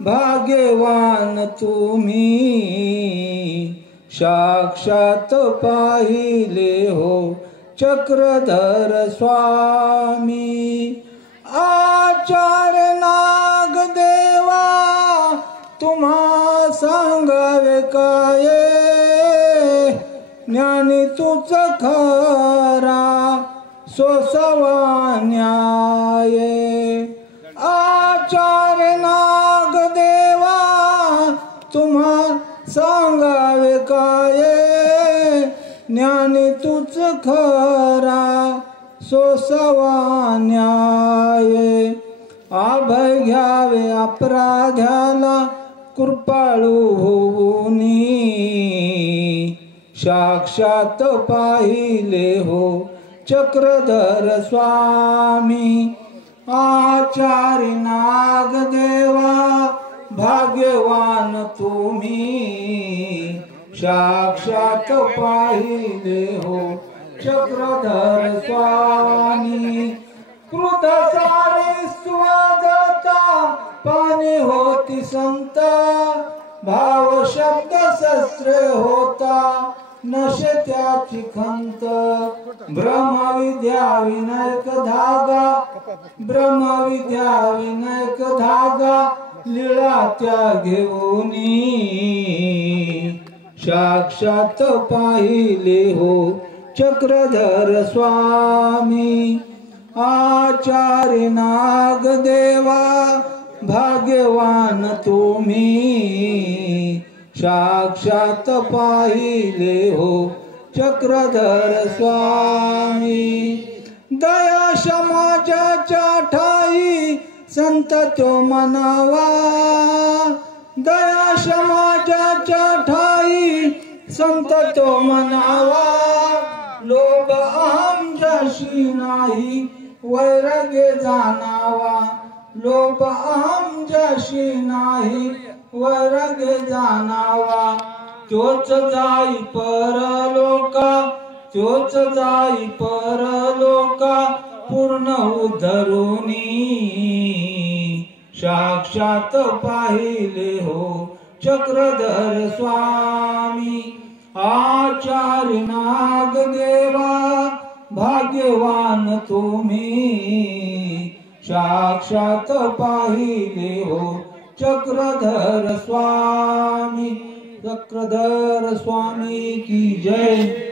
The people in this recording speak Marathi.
भाग्यवान तुम्ही साक्षात पाहिले हो चक्रधर स्वामी। आचार्य नागदेवा तुम्हा सांगावे काय, ज्ञानी तूच खरा सोसवा न्याय। आचार्य नागदेवा तुम्हा सांगावे काय, ज्ञानी तूच खरा सोसवा न्याय। अभय घ्यावे अपराध्याला कृपाळू होऊनी, साक्षात पाहिले हो चक्रधर स्वामी। आचार्य नागदेवा भाग्यवान तुम्ही साक्षात पाहिले हो चक्रधर स्वामी। कृत सारे स्वागता पाणी होती संत, भाव शब्द शस्त्र होता नशे त्याची खंत। ब्रह्मविद्या विनायक धागा, ब्रह्मविद्या विनायक धागा लीळा त्या घेऊनी, साक्षात पाहिले हो चक्रधर स्वामी। आचार्य नागदेवा भाग्यवान तुम्ही साक्षात पाहिले हो चक्रधर स्वामी। दया समाजाच्या ठाई संत तो मनावा, दया समाजाच्या ठाई संत तो मनावा। लोभ आमच्याशी नाही वैराग्य जाणावा, लोभ आमच्याशी नाही वैराग्य जाणावा। तोच जाई परलोका, तोच जाई परलोका पूर्ण उद्धरुनी, साक्षात पाहिले हो चक्रधर स्वामी। आचार्य नागदेवा भाग्यवान तुम्ही साक्षात पाहिले हो चक्रधर स्वामी। चक्रधर स्वामी की जय।